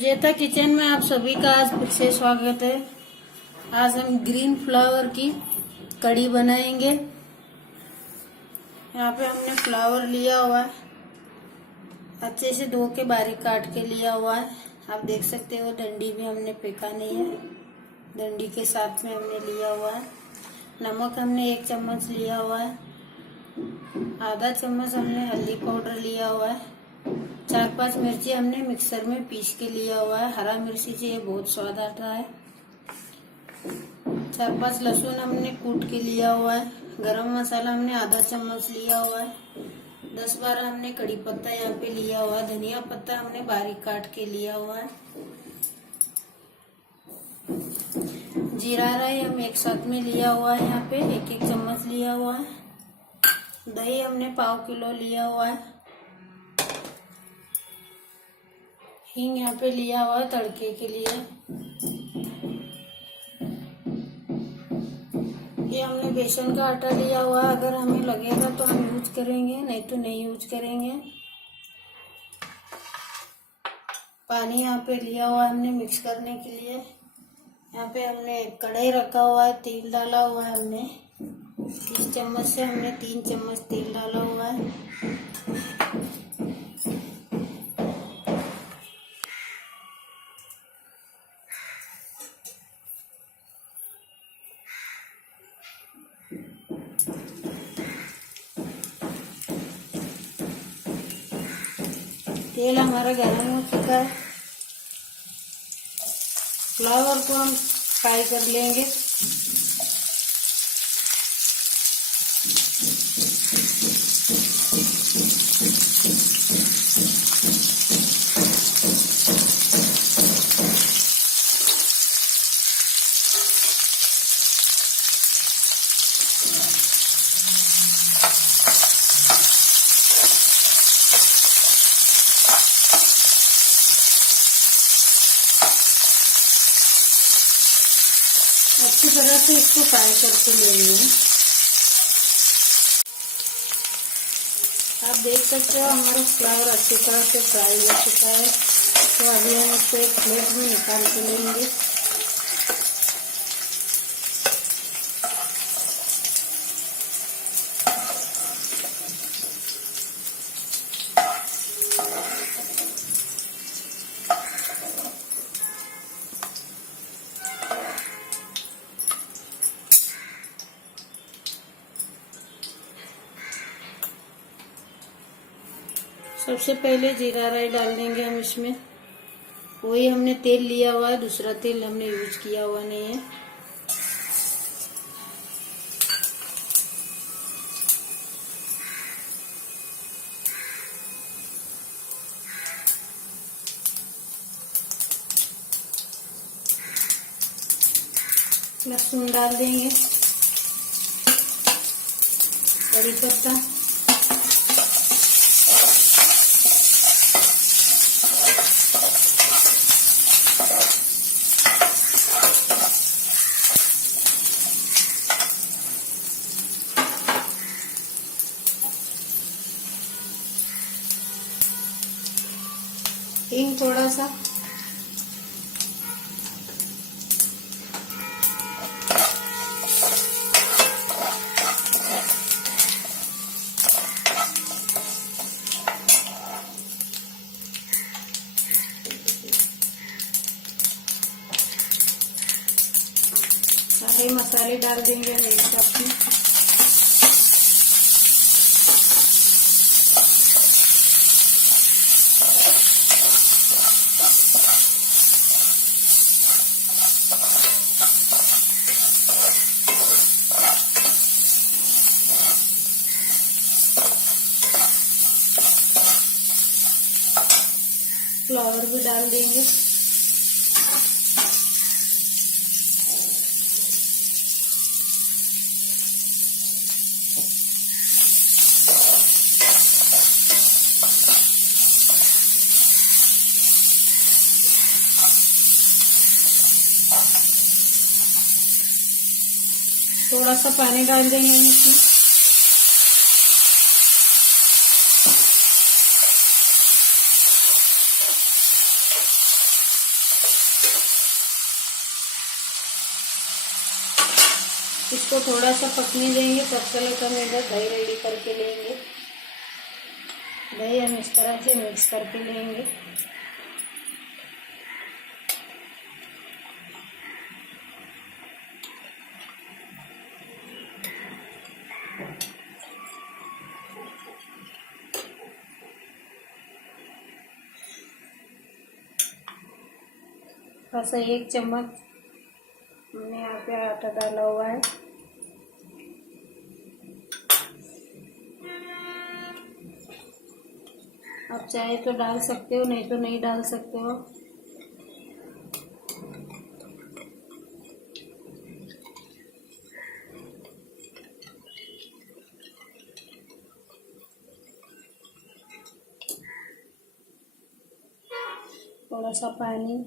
सुजेता kitchen में आप सभी का आज फिर से स्वागत है। आज हम ग्रीन फ्लावर की कड़ी बनाएंगे। यहाँ पे हमने फ्लावर लिया हुआ है, अच्छे से धो के बारीक काट के लिया हुआ है। आप देख सकते हो डंडी भी हमने फेंका नहीं है, डंडी के साथ में हमने लिया हुआ है। नमक हमने 1 चम्मच लिया हुआ है, आधा चम्मच हमने हल्दी पाउडर लिया हुआ है, 4-5 मिर्ची हमने मिक्सर में पीस के लिया हुआ है। हरा मिर्ची से ये बहुत स्वाद आता है। 4-5 लहसुन हमने कूट के लिया हुआ है। गरम मसाला हमने आधा चम्मच लिया हुआ है। 10-12 हमने कड़ी पत्ता यहाँ पे लिया हुआ है। धनिया पत्ता हमने बारीक काट के लिया हुआ है। जीरा राई हम एक साथ में लिया हुआ है, यहाँ पे 1-1 चम्मच लिया हुआ है। दही हमने पाव किलो लिया हुआ है। हींग यहाँ पे लिया हुआ है तड़के के लिए। ये हमने बेसन का आटा लिया हुआ है, अगर हमें लगेगा तो हम यूज करेंगे, नहीं तो नहीं यूज करेंगे। पानी यहाँ पे लिया हुआ है हमने मिक्स करने के लिए। यहाँ पे हमने कढ़ाई रखा हुआ है, तेल डाला हुआ है हमने 30 चम्मच से हमने 3 चम्मच तेल डाला हुआ है। तेल हमारा गर्म हो चुका है। फ्लावर को हम फ्राई कर लेंगे। अच्छी तरह से इसको फ्राई करके लेंगे। आप देख सकते हो हमारा फ्लावर अच्छी तरह से फ्राई हो चुका है। तो अभी हम इसको एक प्लेट में निकाल के लेंगे। सबसे पहले जीरा राई डाल देंगे हम इसमें। वही हमने तेल लिया हुआ है, दूसरा तेल हमने यूज किया हुआ नहीं है। लहसुन डाल देंगे, कड़ी पत्ता, हींग थोड़ा सा, सारे मसाले डाल देंगे एक साथ में। फ्लावर भी डाल देंगे। थोड़ा सा पानी डाल देंगे इसमें। इसको थोड़ा सा पकने देंगे, तब तक हम इधर दही रेडी करके लेंगे। दही हम इस तरह से मिक्स करके लेंगे। बस 1 चम्मच हमने यहाँ पे आटा डाला हुआ है। आप चाहे तो डाल सकते हो, नहीं तो नहीं डाल सकते हो। थोड़ा सा पानी,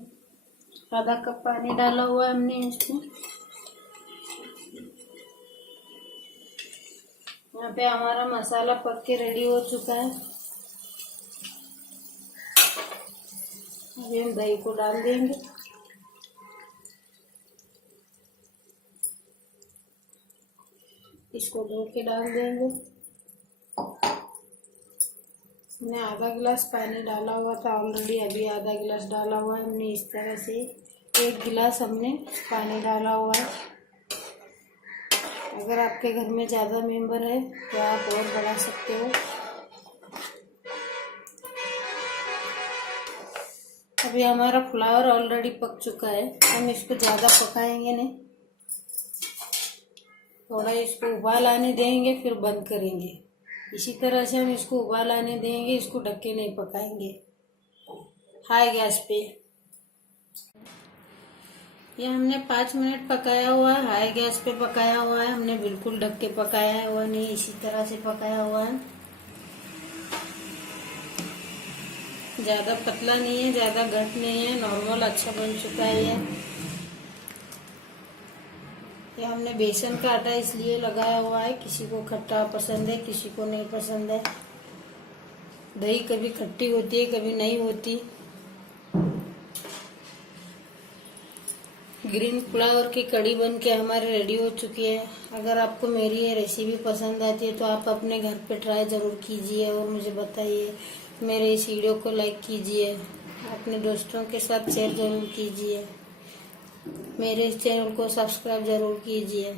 आधा कप पानी डाला हुआ है हमने इसमें। यहाँ पे हमारा मसाला पक के रेडी हो चुका है। अभी हम दही को डाल देंगे। इसको धो के डाल देंगे। हमने आधा गिलास पानी डाला हुआ था ऑलरेडी, अभी आधा गिलास डाला हुआ है हमने। इस तरह से 1 गिलास हमने पानी डाला हुआ है। अगर आपके घर में ज़्यादा मेंबर है तो आप और बढ़ा सकते हो। अभी हमारा फ्लावर ऑलरेडी पक चुका है, हम इसको ज़्यादा पकाएंगे नहीं, थोड़ा इसको उबाल आने देंगे फिर बंद करेंगे। इसी तरह से हम इसको उबाल आने देंगे, इसको ढक के नहीं पकाएंगे हाई गैस पे। ये हमने 5 मिनट पकाया हुआ है, हाई गैस पे पकाया हुआ है हमने, बिल्कुल ढक के पकाया हुआ नहीं, इसी तरह से पकाया हुआ है। ज़्यादा पतला नहीं है, ज़्यादा घट नहीं है, नॉर्मल अच्छा बन चुका है ये हमने बेसन का आटा इसलिए लगाया हुआ है, किसी को खट्टा पसंद है, किसी को नहीं पसंद है। दही कभी खट्टी होती है, कभी नहीं होती। ग्रीन फ्लावर की कड़ी बन के हमारी रेडी हो चुकी है। अगर आपको मेरी ये रेसिपी पसंद आती है तो आप अपने घर पे ट्राई ज़रूर कीजिए और मुझे बताइए। मेरे इस वीडियो को लाइक कीजिए, अपने दोस्तों के साथ शेयर ज़रूर कीजिए, मेरे इस चैनल को सब्सक्राइब ज़रूर कीजिए।